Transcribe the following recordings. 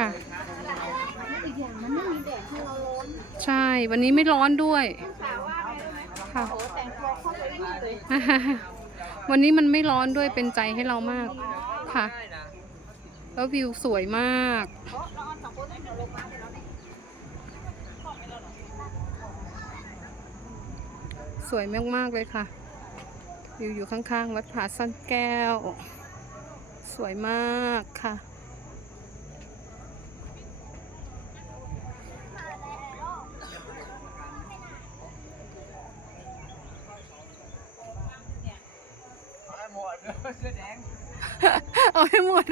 ค่ะอีกอย่างมันไม่มีแดดให้เราร้อนใช่ วันนี้ไม่ร้อนด้วยสาวว่าไงรู้ไหมค่ะโอ้แต่งตัวเข้าไปรีบเลยวันนี้มันไม่ร้อนด้วยเป็นใจให้เรามากค่ะ แล้ววิวสวยมากเพราะเราเอาสองคนนั้นเดี๋ยวลงมาเดี๋ยวเราเนี่ยสวยมากๆเลยค่ะ วิวอยู่ข้างๆ วัดผาซ่อนแก้ว สวยมากค่ะ เอาให้หมด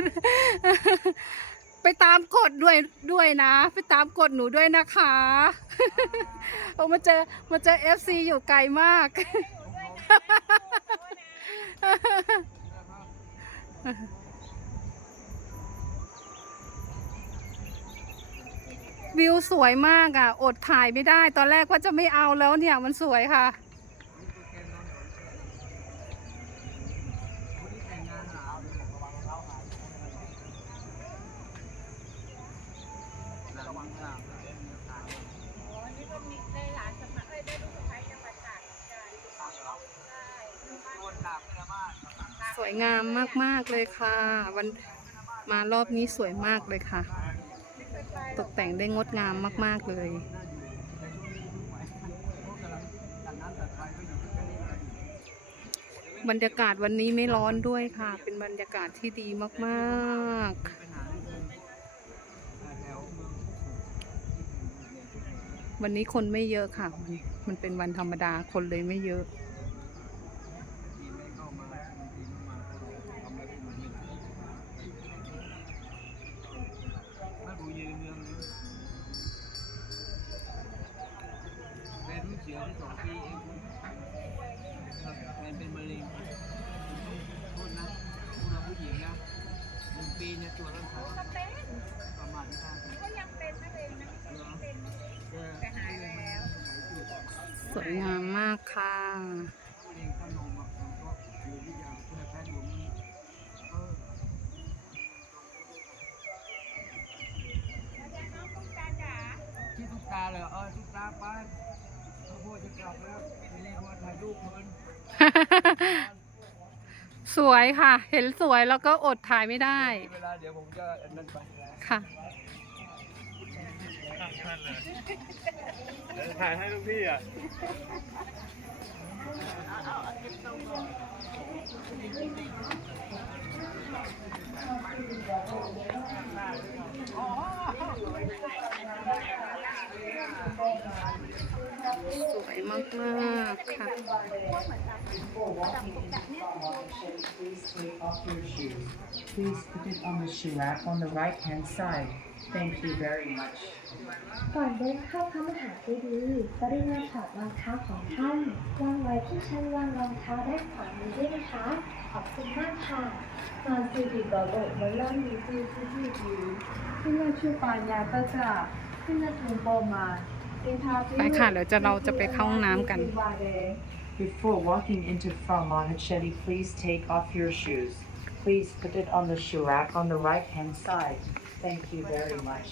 ไปตามกดด้วยด้วยนะ ไปตามกดหนูด้วยนะคะโอ้มาเจอมาเจอเอฟซีอยู่ไกลมาก วิวสวยมากอะ อดถ่ายไม่ได้ ตอนแรกว่าจะไม่เอาแล้วเนี่ยมันสวยค่ะ สวยงามมาก ๆ เลยค่ะ วันมารอบนี้สวยมากเลยค่ะ ตกแต่งได้งดงามมาก ๆ เลยบรรยากาศวันนี้ไม่ร้อนด้วยค่ะ เป็นบรรยากาศที่ดีมากๆ วันนี้คนไม่เยอะค่ะ มันมันเป็นวันธรรมดาคนเลยไม่เยอะ วยงามมากค่ะเองขนมอะมันก็อยู่ที่ยางเพื่อแพทย์หลวงนี่เออแล้วยาน้องตุ๊กตาจ๋าที่ทุกตาเลยเออทุกตาไปเขาพูดจะกลับแล้วไม่ได้ว่าถ่ายรูปเพลินสวยค่ะ เห็นสวยแล้วก็อดถ่ายไม่ได้เวลาเดี๋ยวผมจะอันนั้นไปค่ะ ถ่ายให้ทุกที่อะอ๋อ มากมากค่ะก่อนเดินเข้าพระมหาเจดีย์กรุณาถอดรองเท้าของท่านวางไว้ที่ชั้นวางรองเท้าด้านขวามือด้วยนะคะ ขอบคุณมากค่ะมาสิบิบอโบมาล่ามีซีซีซีอยู่ที่เราชื่อปันยาตาจ่าที่เราถูกโบมา ไปค่ะเดี๋ยวจะเราจะไปเข้าห้องน้ำกัน Before walking into Frau Monticelli, please take off your shoes. Please put it on the shoe rack on the right hand side. Thank you very much.